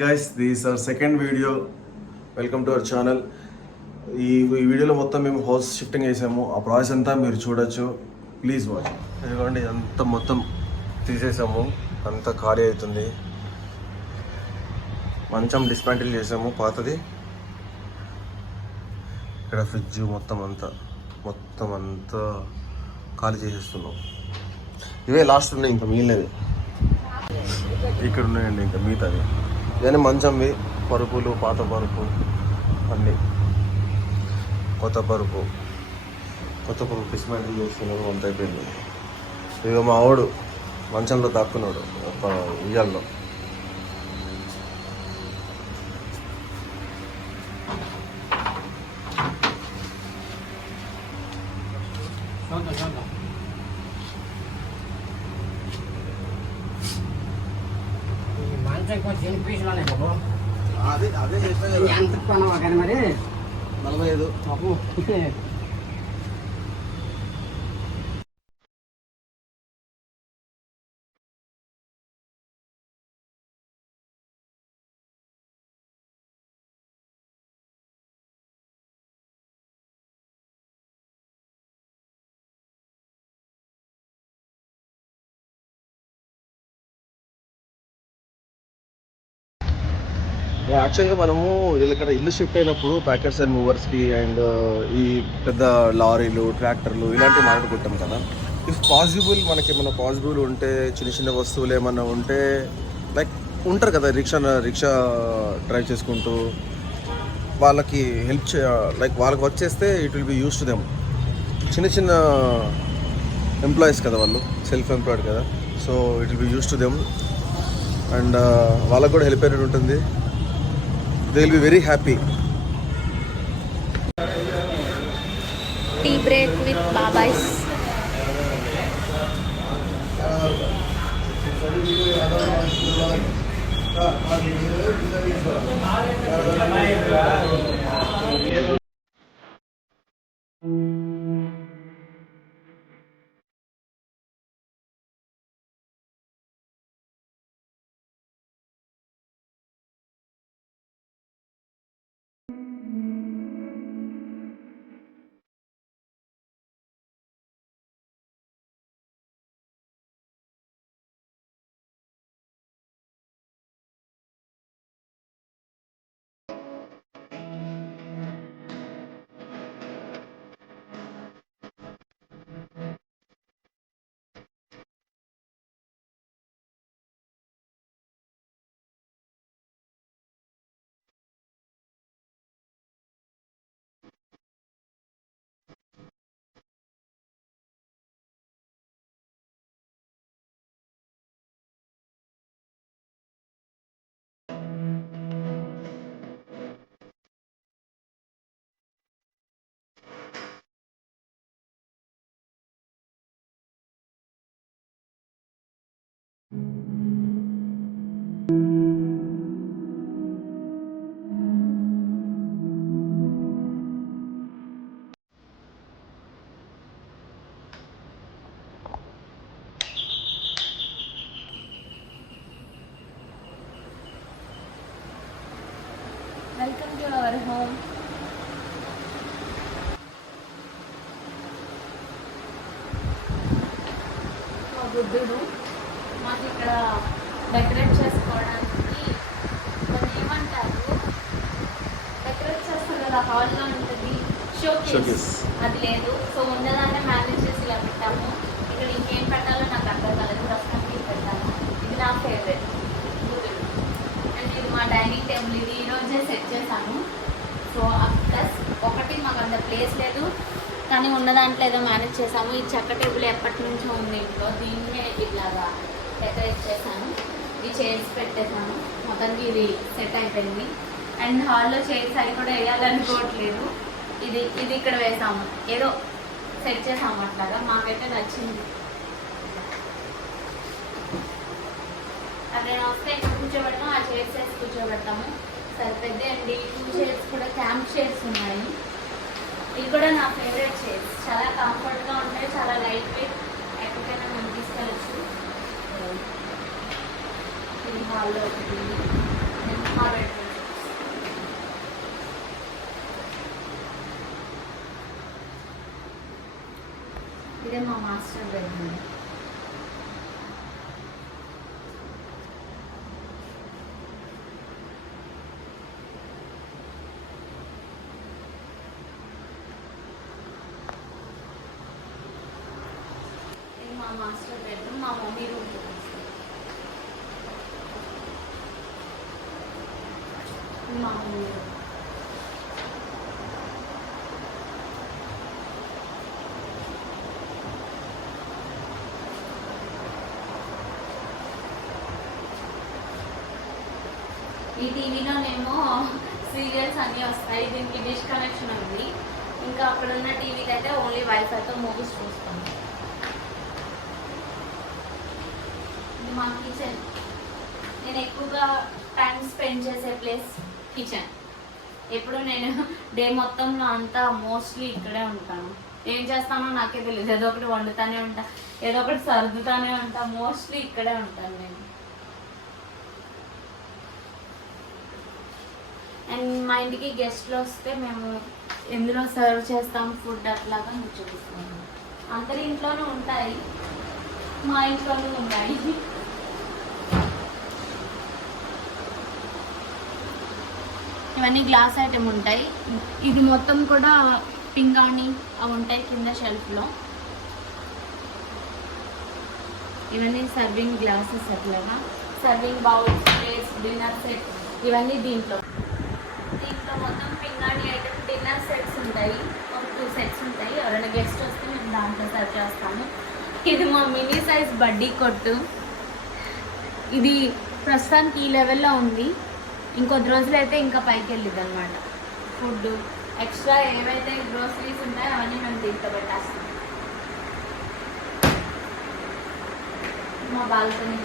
guys, this is our second video. Welcome to our channel. ఈ వీడియోలో మొత్తం మేము హౌస్ షిఫ్టింగ్ చేసాము. ఆ ప్రాసెస్ అంతా మీరు చూడొచ్చు. Please watch. ఇదిగోండి అంతా మొత్తం తీసేసాము, అంతా ఖాళీ అవుతుంది. మంచం డిస్మాంటిల్ చేసాము పాతది. ఇక్కడ ఫ్రిడ్జ్ మొత్తం అంతా ఖాళీ చేసేస్తున్నాం. ఇవే లాస్ట్ ఉన్నాయి, ఇంకా మిగిలినవి ఇక్కడ ఉన్నాయండి. ఇంకా మిగతావి ఇవన్నీ మంచంవి, పరుపులు, పాత పరుపు అన్నీ, కొత్త పరుపు డిస్మాంటిల్ చేస్తున్నాడు. అంత అయిపోయింది. ఇక మా ఆవిడు మంచంలో దాక్కున్నాడు ఒక ఉయ్యాల్లో. అదే ఎంత కొనవా కానీ మరి 45. యాక్చువల్గా మనము ఇక్కడ ఇల్లు షిఫ్ట్ అయినప్పుడు ప్యాకెట్స్ అండ్ మూవర్స్కి అండ్ ఈ పెద్ద లారీలు, ట్రాక్టర్లు ఇలాంటివి మాట్లాడుకుంటాం కదా. ఇఫ్ పాసిబుల్ మనకి ఏమైనా పాసిబుల్ ఉంటే చిన్న వస్తువులు ఏమన్నా ఉంటే, లైక్ ఉంటారు కదా రిక్షా డ్రైవ్ చేసుకుంటూ వాళ్ళకి హెల్ప్ లైక్ వాళ్ళకి వచ్చేస్తే it will be use to them. చిన్న ఎంప్లాయీస్ కదా వాళ్ళు, సెల్ఫ్ ఎంప్లాయిడ్ కదా. So it will be use to them and వాళ్ళకు కూడా హెల్ప్ అయినట్టు ఉంటుంది. They will be very happy. Tea break with Babais. Welcome to our home. మా బుద్ధుడు మాకు ఇక్కడ డెకరేట్ చేసుకోవడానికి దాన్ని ఏమంటారు, డెకరేట్ చేస్తారు కదా హాల్లో ఉంటుంది షోకేస్, అది లేదు. సో ఉన్నదాన్ని మేనేజ్ చేసి ఇలా పెట్టాము. ఇక్కడ ఇంకేం పెట్టాలో నాకు అర్థం కాలేదు, ప్రస్తుతానికి పెట్టాము. ఇది నా ఫేవరెట్ బుద్ధుడు. అండ్ ఇది మా డైనింగ్ టేబుల్, ఇది ఈరోజే సెట్ చేశాను. సో ప్లస్ ఒకటి మాకు అంత ప్లేస్ లేదు, కానీ ఉన్న దాంట్లో ఏదో మేనేజ్ చేసాము. ఈ చెక్క టేబుల్ ఎప్పటి నుంచో ఉంది ఇంట్లో, దీన్నే ఇలాగా డెకరేట్ చేశాను. ఈ చైర్స్ పెట్టేసాను, మొత్తానికి ఇది సెట్ అయిపోయింది. అండ్ హాల్లో చైర్స్ అవి కూడా వేయాలనుకోవట్లేదు, ఇది ఇక్కడ వేసాము, ఏదో సెట్ చేసాము అట్లాగా. మాకైతే నచ్చింది. అదే వస్తే ఇక్కడ కూర్చోబెడతాము, ఆ చైర్స్ వేసి కూర్చోబెడతాము, సరిపోద్ది. అండ్ ఈ 2 చైర్స్ కూడా క్యాంప్ చైర్స్ ఉన్నాయి. ఇవి కూడా నా ఫేవరెట్ చైర్స్, చాలా కంఫర్ట్గా ఉంటాయి, చాలా లైట్ వెయిట్, ఎక్కడికైనా మనం తీసుకెళ్ళచ్చు. ఇది హాల్లో ఒకటి, ఇదే మా మాస్టర్ బెడ్రూమ్. ఇది మా మాస్టర్ బెడ్రూమ్. మా మమ్మీ రూమ్. మా మమ్మీ రూమ్. ఈ టీవీలోనేమో సీరియల్స్ అన్నీ వస్తాయి. దీనికి డిష్ కనెక్షన్ ఉంది. ఇంకా అక్కడ ఉన్న టీవీకి అయితే ఓన్లీ వైఫైతో మూవీస్ చూస్తాం. ఇది మా కిచెన్. నేను ఎక్కువగా టైం స్పెండ్ చేసే ప్లేస్ కిచెన్. ఎప్పుడు నేను డే మొత్తంలో అంతా మోస్ట్లీ ఇక్కడే ఉంటాను. ఏం చేస్తానో నాకే తెలియదు. ఏదో ఒకటి వండుతానే ఉంటా, ఏదో ఒకటి సర్దుతానే ఉంటా. మోస్ట్లీ ఇక్కడే ఉంటాను నేను. అండ్ మా ఇంటికి గెస్ట్లు వస్తే మేము ఎందులో సర్వ్ చేస్తాం ఫుడ్ అట్లాగా మీకు చూపిస్తాము. అందరి ఇంట్లోనూ ఉంటాయి, మా ఇంట్లోనూ ఉన్నాయి. ఇవన్నీ గ్లాస్ ఐటమ్ ఉంటాయి. ఇది మొత్తం కూడా పింగాణి అవి ఉంటాయి కింద షెల్ఫ్లో. ఇవన్నీ సర్వింగ్ గ్లాసెస్ అట్లాగా. Serving bowls, plates, dinner set ఇవన్నీ దీంట్లో మొత్తం పింగాణి ఐటమ్ డిన్నర్ సెట్స్ ఉంటాయి. ఒక 2 సెట్స్ ఉంటాయి. ఎవరైనా గెస్ట్ వస్తే మేము దాంట్లో సర్వ్ చేస్తాము. ఇది మా మినీ సైజ్ బడ్డీ కొట్టు. ఇది ప్రస్తుతానికి ఈ లెవెల్లో ఉంది. ఇంకొద్ది రోజులు అయితే ఇంకా పైకి వెళ్ళిద్ది అనమాట. ఫుడ్ ఎక్స్ట్రా ఏవైతే గ్రోసరీస్ ఉంటాయో అవన్నీ మేము దీంట్లో పెట్టేస్తాం. మా బాల్కనీ